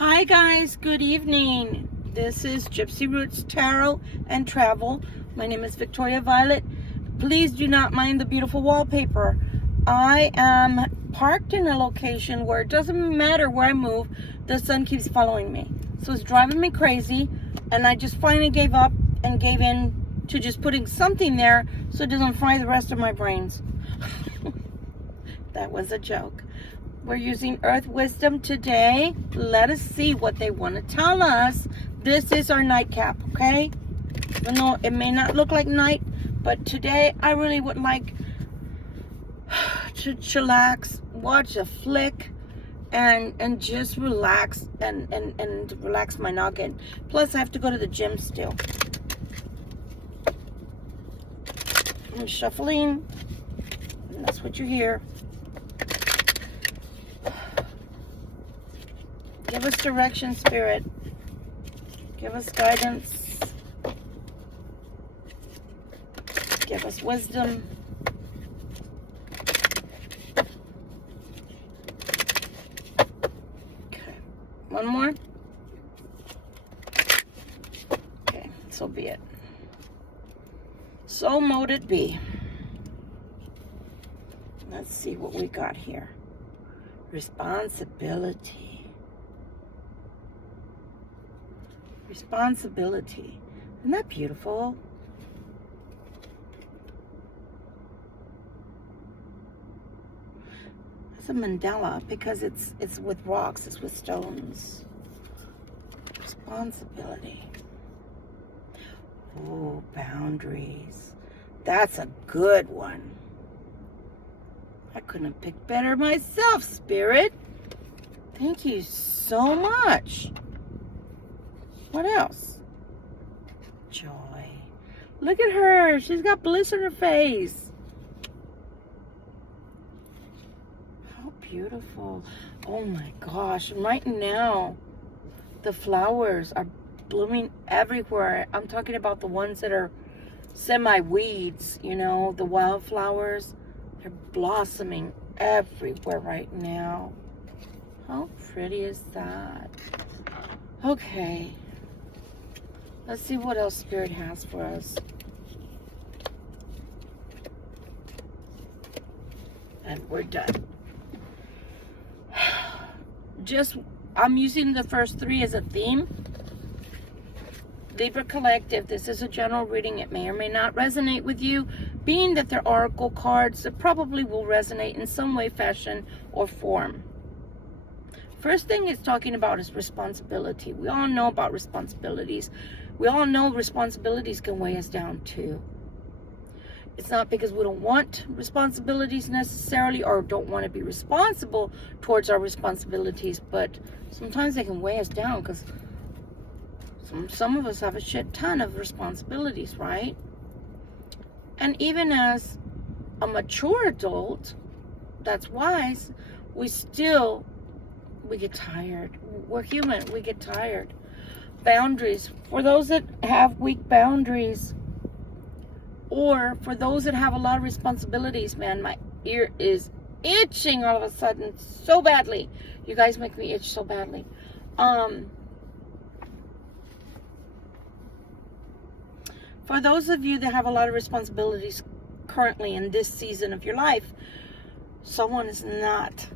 Hi guys, good evening. This is Gypsy Roots Tarot and Travel. My name is Victoria Violet. Please do not mind the beautiful wallpaper. I am parked in a location where it doesn't matter where I move, the sun keeps following me. So it's driving me crazy, and I just finally gave up and gave in to just putting something there so it doesn't fry the rest of my brains. That was a joke. We're using Earth Wisdom today. Let us see what they want to tell us. This is our nightcap, okay? I know it may not look like night, but today I really would like to chillax, watch a flick, and just relax and relax my noggin. Plus, I have to go to the gym still. I'm shuffling, and that's what you hear. Give us direction, Spirit. Give us guidance. Give us wisdom. Okay. One more. Okay, so be it. So mote it be. Let's see what we got here. Responsibility. Responsibility. Isn't that beautiful? It's a mandala because it's with rocks, it's with stones. Responsibility. Oh, boundaries. That's a good one. I couldn't have picked better myself, Spirit. Thank you so much. What else? Joy. Look at her. She's got bliss in her face. How beautiful. Oh my gosh. Right now, the flowers are blooming everywhere. I'm talking about the ones that are semi-weeds, you know, the wildflowers. They're blossoming everywhere right now. How pretty is that? Okay. Let's see what else Spirit has for us. And we're done. I'm using the first three as a theme. Libra Collective, this is a general reading. It may or may not resonate with you, being that they're oracle cards that probably will resonate in some way, fashion, or form. First thing it's talking about is responsibility. We all know about responsibilities. We all know responsibilities can weigh us down too. It's not because we don't want responsibilities necessarily or don't want to be responsible towards our responsibilities, but sometimes they can weigh us down because some of us have a shit ton of responsibilities, right? And even as a mature adult that's wise, we get tired. We're human. We get tired. Boundaries. For those that have weak boundaries, or for those that have a lot of responsibilities, man, my ear is itching all of a sudden so badly. You guys make me itch so badly. For those of you that have a lot of responsibilities currently in this season of your life, someone is not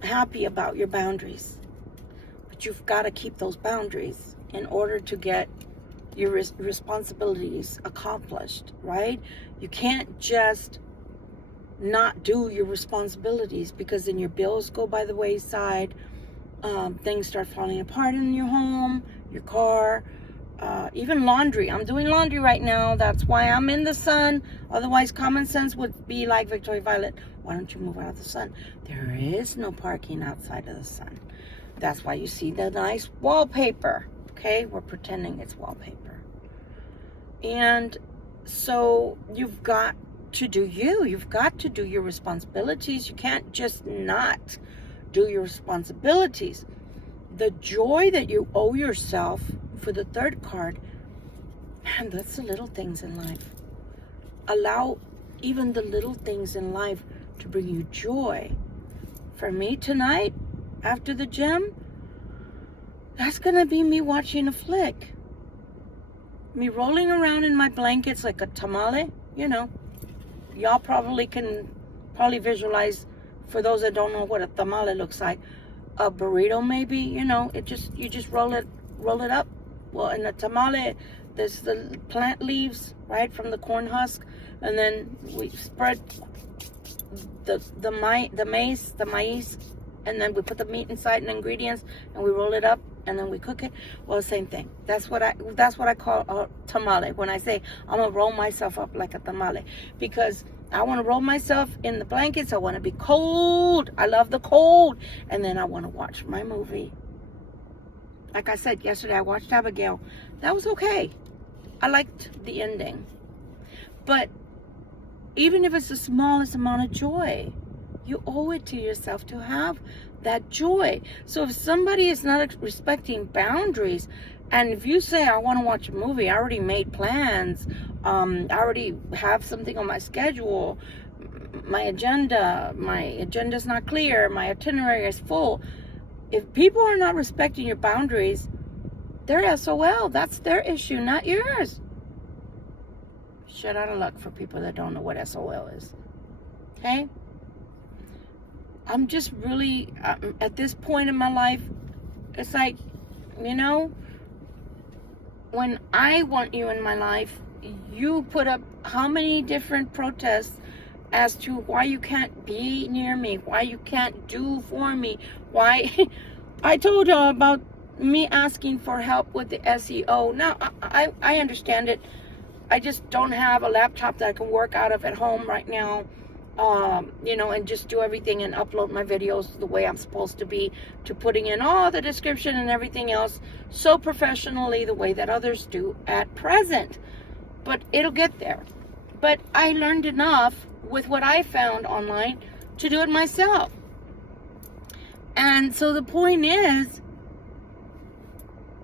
happy about your boundaries, but you've got to keep those boundaries in order to get your responsibilities accomplished, right? You can't just not do your responsibilities, because then your bills go by the wayside, things start falling apart in your home, your car, even laundry. I'm doing laundry right now. That's why I'm in the sun. Otherwise, common sense would be like, Victoria Violet, why don't you move out of the sun? There is no parking outside of the sun. That's why you see the nice wallpaper. Okay, we're pretending it's wallpaper. And so you've got to do you. You've got to do your responsibilities. You can't just not do your responsibilities. The joy that you owe yourself for the third card, man, that's the little things in life. Allow even the little things in life to bring you joy. For me tonight, after the gym, That's going to be me watching a flick. Me rolling around in my blankets like a tamale, you know. Y'all probably can visualize, for those that don't know what a tamale looks like, a burrito maybe, you know. You just roll it up. Well, in a tamale, there's the plant leaves, right, from the corn husk, and then we spread the maize, and then we put the meat inside and ingredients, and we roll it up, and then we cook it. Well, same thing. That's what I call a tamale. When I say I'm gonna roll myself up like a tamale, because I want to roll myself in the blankets. I want to be cold. I love the cold, and then I want to watch my movie. Like I said yesterday, I watched Abigail. That was okay. I liked the ending, but even if it's the smallest amount of joy, you owe it to yourself to have that joy. So if somebody is not respecting boundaries, and if you say, I want to watch a movie, I already made plans, I already have something on my schedule, my agenda's not clear, my itinerary is full. If people are not respecting your boundaries, they're SOL. That's their issue, not yours. Shit out of luck for people that don't know what SOL is. Okay? I'm just really, at this point in my life, it's like, you know, when I want you in my life, you put up how many different protests as to why you can't be near me, why you can't do for me, why. I told y'all about me asking for help with the SEO. Now, I understand it. I just don't have a laptop that I can work out of at home right now, you know, and just do everything and upload my videos the way I'm supposed to be, to putting in all the description and everything else so professionally the way that others do at present. But it'll get there. But I learned enough with what I found online to do it myself. And so the point is,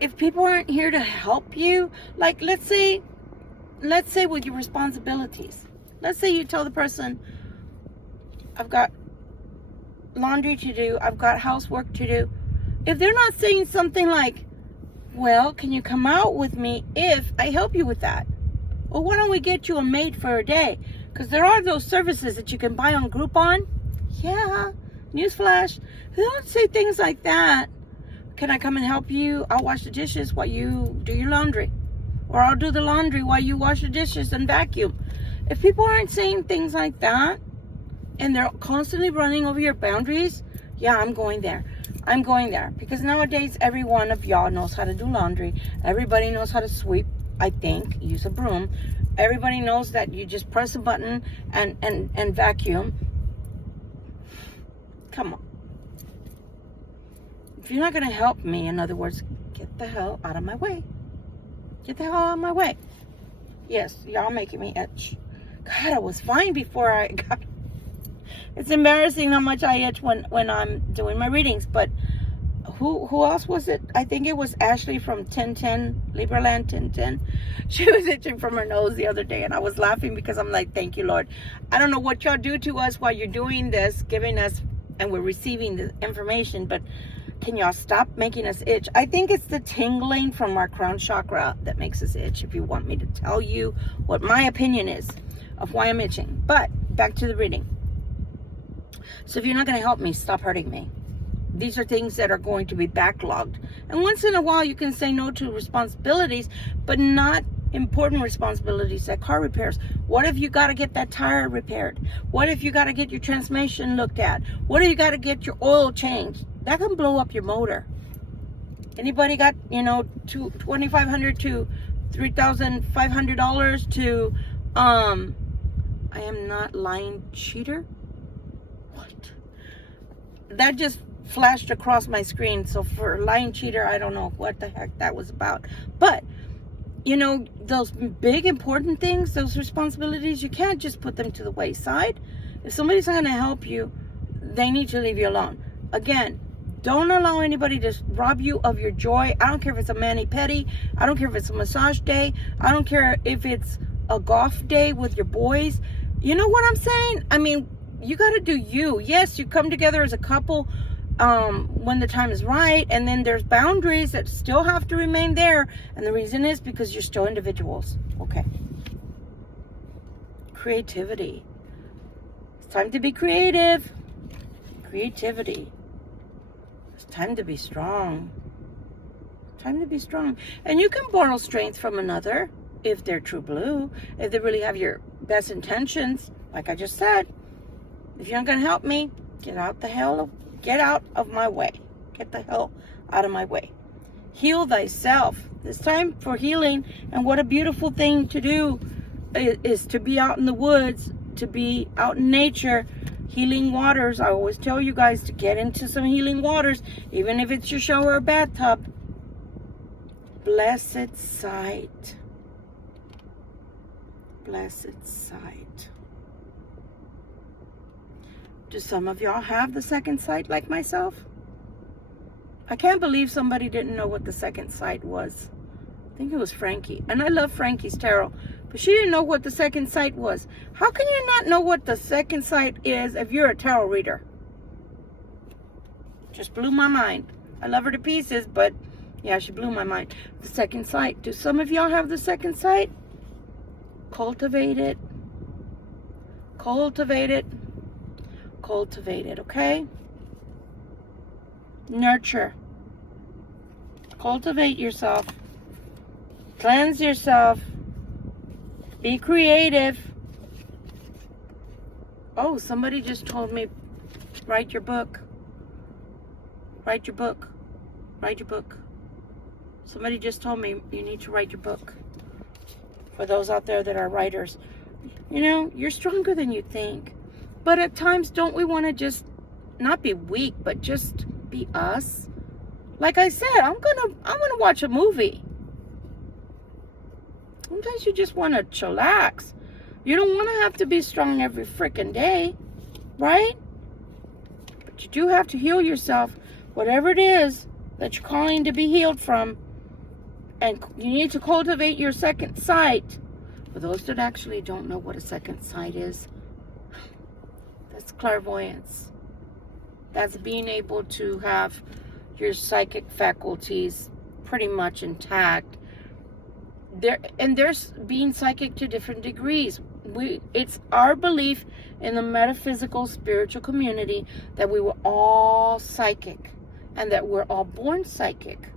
if people aren't here to help you, like let's say with your responsibilities, let's say you tell the person, I've got laundry to do, I've got housework to do. If they're not saying something like, well, can you come out with me if I help you with that? Well, why don't we get you a maid for a day? Because there are those services that you can buy on Groupon. Yeah, newsflash. They don't say things like that. Can I come and help you? I'll wash the dishes while you do your laundry. Or I'll do the laundry while you wash the dishes and vacuum. If people aren't saying things like that, and they're constantly running over your boundaries, yeah, I'm going there. I'm going there. Because nowadays, every one of y'all knows how to do laundry. Everybody knows how to sweep, I think. Use a broom. Everybody knows that you just press a button and vacuum. Come on. If you're not going to help me, in other words, get the hell out of my way. Get the hell out of my way. Yes, y'all making me itch. God, I was fine before I got... It's embarrassing how much I itch when I'm doing my readings. But who else was it? I think it was Ashley from 1010, Libra Land 1010. She was itching from her nose the other day, and I was laughing because I'm like, thank you, Lord. I don't know what y'all do to us while you're doing this, giving us, and we're receiving the information, but can y'all stop making us itch? I think it's the tingling from our crown chakra that makes us itch, if you want me to tell you what my opinion is of why I'm itching. But back to the reading. So if you're not going to help me, stop hurting me. These are things that are going to be backlogged. And once in a while, you can say no to responsibilities, but not important responsibilities like car repairs. What if you got to get that tire repaired? What if you got to get your transmission looked at? What if you got to get your oil changed? That can blow up your motor. Anybody got, $2,500 to $3,500 to, I am not lying cheater? What? That just flashed across my screen. So for lying cheater, I don't know what the heck that was about. But, those big important things, those responsibilities, you can't just put them to the wayside. If somebody's not going to help you, they need to leave you alone. Again, don't allow anybody to rob you of your joy. I don't care if it's a mani-pedi. I don't care if it's a massage day. I don't care if it's a golf day with your boys. You know what I'm saying? I mean, you got to do you. Yes, you come together as a couple when the time is right, and then there's boundaries that still have to remain there, and the reason is because you're still individuals. Okay. Creativity. It's time to be creative. Creativity. It's time to be strong. Time to be strong. And you can borrow strength from another if they're true blue, if they really have your best intentions. Like I just said, if you're not going to help me, get out of my way. Get the hell out of my way. Heal thyself. It's time for healing, and what a beautiful thing to do is to be out in the woods, to be out in nature, healing waters. I always tell you guys to get into some healing waters, even if it's your shower or bathtub. Blessed sight. Blessed sight. Do some of y'all have the second sight like myself? I can't believe somebody didn't know what the second sight was. I think it was Frankie. And I love Frankie's tarot, but she didn't know what the second sight was. How can you not know what the second sight is if you're a tarot reader? Just blew my mind. I love her to pieces, but yeah, she blew my mind. The second sight. Do some of y'all have the second sight? Cultivate it. Cultivate it. Cultivate it, okay? Nurture. Cultivate yourself. Cleanse yourself. Be creative. Oh, somebody just told me, write your book. Write your book. Write your book. Somebody just told me you need to write your book. For those out there that are writers, you know, you're stronger than you think. But at times, don't we want to just not be weak, but just be us? Like I said, I'm gonna watch a movie. Sometimes you just want to chillax. You don't want to have to be strong every freaking day, right? But you do have to heal yourself, whatever it is that you're calling to be healed from. And you need to cultivate your second sight. For those that actually don't know what a second sight is, that's clairvoyance. That's being able to have your psychic faculties pretty much intact. There's being psychic to different degrees. It's our belief in the metaphysical spiritual community that we were all psychic, and that we're all born psychic.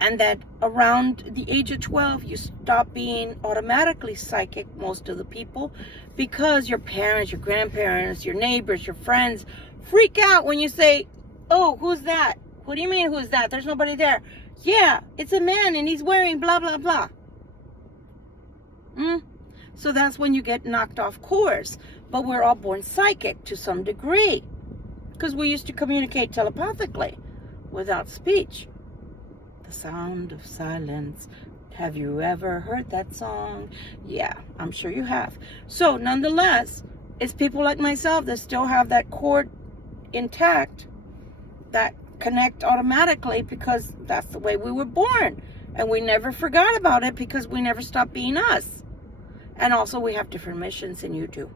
And that around the age of 12, you stop being automatically psychic, most of the people, because your parents, your grandparents, your neighbors, your friends freak out when you say, oh, who's that? What do you mean, who's that? There's nobody there. Yeah, it's a man and he's wearing blah, blah, blah. So that's when you get knocked off course. But we're all born psychic to some degree, because we used to communicate telepathically without speech. The sound of silence. Have you ever heard that song? Yeah, I'm sure you have. So nonetheless, it's people like myself that still have that cord intact, that connect automatically, because that's the way we were born. And we never forgot about it because we never stopped being us. And also we have different missions than you do.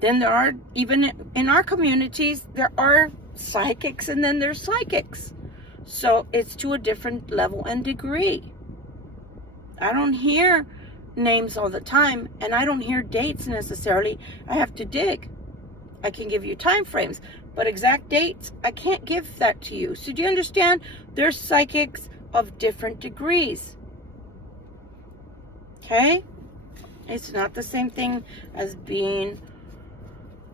Then there are, even in our communities, there are psychics and then there's psychics. So it's to a different level and degree. I don't hear names all the time, and I don't hear dates necessarily. I have to dig. I can give you time frames, but exact dates, I can't give that to you. So do you understand? There's psychics of different degrees. Okay? It's not the same thing as being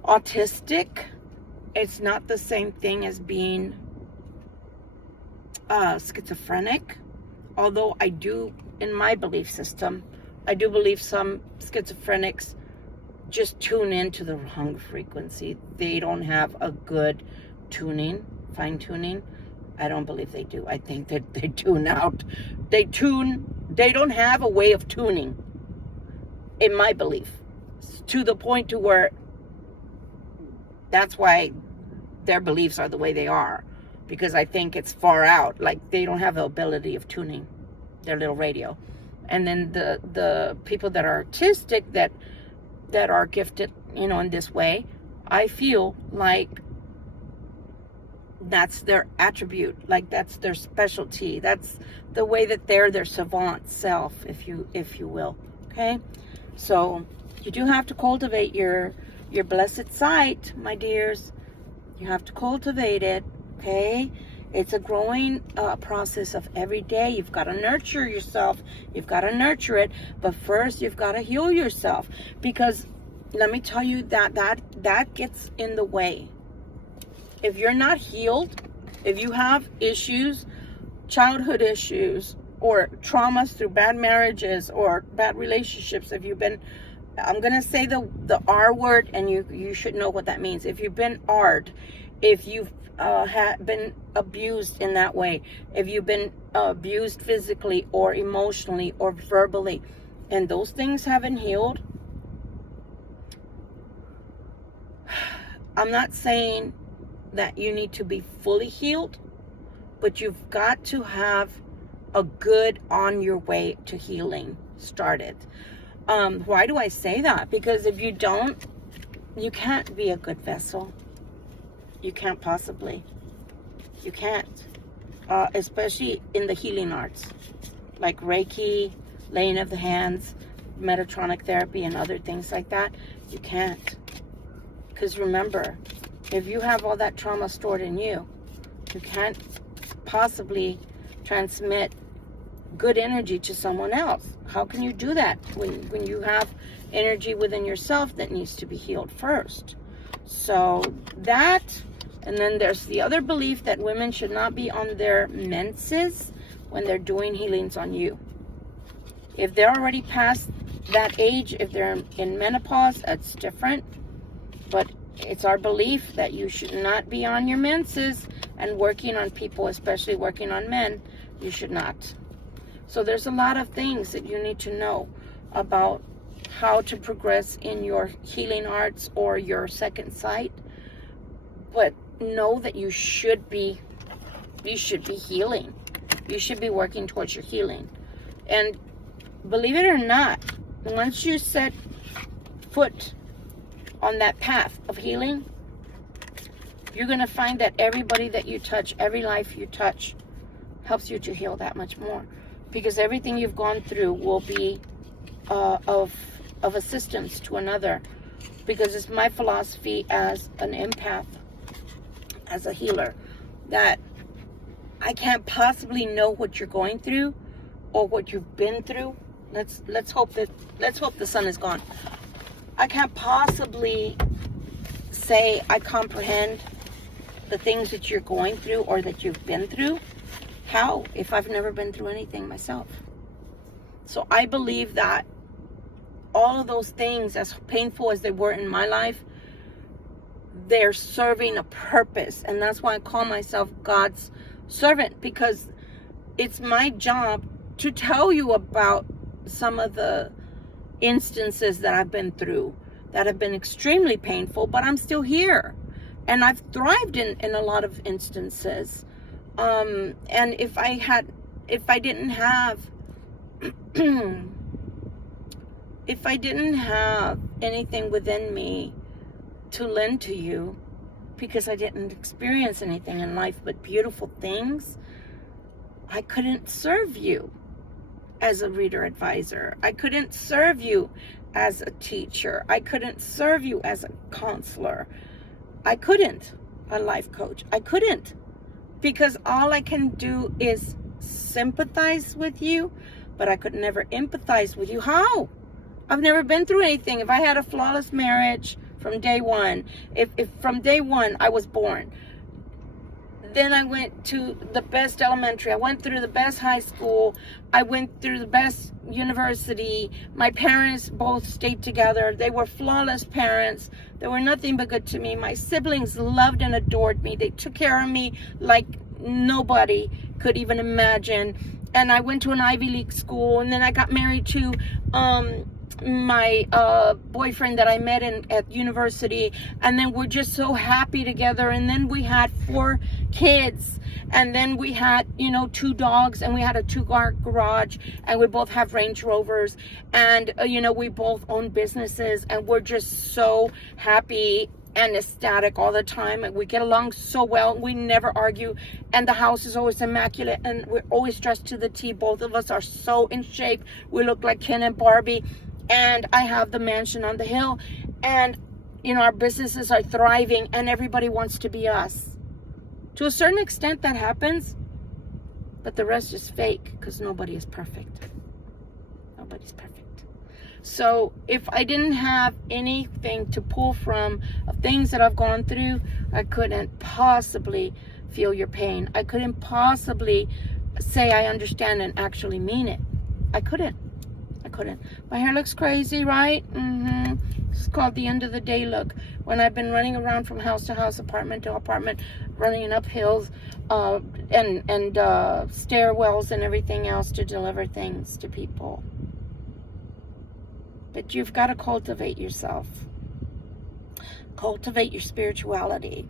autistic. It's not the same thing as being schizophrenic, although I do, in my belief system, I do believe some schizophrenics just tune into the wrong frequency. They don't have a good tuning, fine tuning. I don't believe they do. I think that they tune out. They don't have a way of tuning, in my belief, to the point to where that's why their beliefs are the way they are. Because I think it's far out. Like, they don't have the ability of tuning their little radio. And then the people that are artistic, that are gifted, in this way, I feel like That's their attribute, like that's their specialty. That's the way that they're their savant self, if you will. Okay, so you do have to cultivate your blessed sight, my dears. You have to cultivate it. Okay, it's a growing process of every day. You've got to nurture yourself. You've got to nurture it, but first you've got to heal yourself, because let me tell you that gets in the way. If you're not healed, if you have issues, childhood issues, or traumas through bad marriages or bad relationships, if you've been, I'm going to say the R word, and you should know what that means. If you've been R'd, if you've been abused in that way, if you've been abused physically or emotionally or verbally, and those things haven't healed, I'm not saying that you need to be fully healed, but you've got to have a good on your way to healing started. Why do I say that? Because if you don't, you can't be a good vessel. You can't possibly. You can't. Especially in the healing arts, like Reiki, laying of the hands, Metatronic therapy, and other things like that. You can't. Because remember, if you have all that trauma stored in you, you can't possibly transmit good energy to someone else. How can you do that when you have energy within yourself that needs to be healed first? So that, and then there's the other belief that women should not be on their menses when they're doing healings on you. If they're already past that age, if they're in menopause, that's different. But it's our belief that you should not be on your menses and working on people, especially working on men. You should not. So there's a lot of things that you need to know about how to progress in your healing arts or your second sight. But know that you should be healing. You should be working towards your healing. And believe it or not, once you set foot on that path of healing, you're going to find that everybody that you touch, every life you touch, helps you to heal that much more. Because everything you've gone through will be of assistance to another. Because it's my philosophy as an empath, as a healer, that I can't possibly know what you're going through or what you've been through. Let's hope the sun is gone. I can't possibly say I comprehend the things that you're going through or that you've been through. How, if I've never been through anything myself? So I believe that all of those things, as painful as they were in my life, they're serving a purpose. And that's why I call myself God's servant, because it's my job to tell you about some of the instances that I've been through that have been extremely painful, but I'm still here and I've thrived in a lot of instances. And if I didn't have anything within me to lend to you, because I didn't experience anything in life but beautiful things, I couldn't serve you as a reader advisor. I couldn't serve you as a teacher. I couldn't serve you as a counselor. I couldn't, a life coach. I couldn't, because all I can do is sympathize with you, but I could never empathize with you. How? I've never been through anything. If I had a flawless marriage from day one, if from day one I was born, then I went to the best elementary, I went through the best high school, I went through the best university, my parents both stayed together, they were flawless parents, they were nothing but good to me, my siblings loved and adored me, they took care of me like nobody could even imagine, and I went to an Ivy League school, and then I got married to my boyfriend that I met at university, and then we're just so happy together, and then we had 4 kids, and then we had 2 dogs, and we had a 2-car garage, and we both have Range Rovers, and we both own businesses, and we're just so happy and ecstatic all the time, and we get along so well. We never argue, and the house is always immaculate, and we're always dressed to the T. Both of us are so in shape. We look like Ken and Barbie, and I have the mansion on the hill, and you know, our businesses are thriving, and everybody wants to be us. To a certain extent that happens, but the rest is fake, because nobody is perfect. Nobody's perfect. So if I didn't have anything to pull from of things that I've gone through, I couldn't possibly feel your pain. I couldn't possibly say I understand and actually mean it. I couldn't. My hair looks crazy, right? It's called the end of the day look. When I've been running around from house to house, apartment to apartment, running up hills and stairwells and everything else to deliver things to people. But you've got to cultivate yourself. Cultivate your spirituality.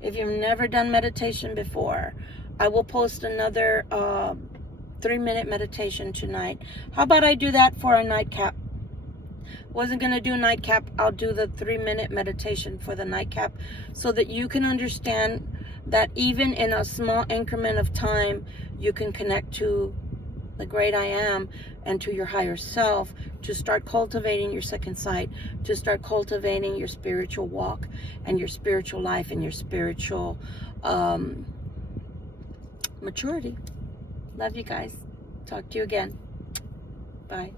If you've never done meditation before, I will post another 3-minute meditation tonight. How about I do that for a nightcap? Wasn't going to do a nightcap. I'll do the 3-minute meditation for the nightcap, so that you can understand that even in a small increment of time, you can connect to the great I am and to your higher self, to start cultivating your second sight, to start cultivating your spiritual walk and your spiritual life and your spiritual maturity. Love you guys. Talk to you again. Bye.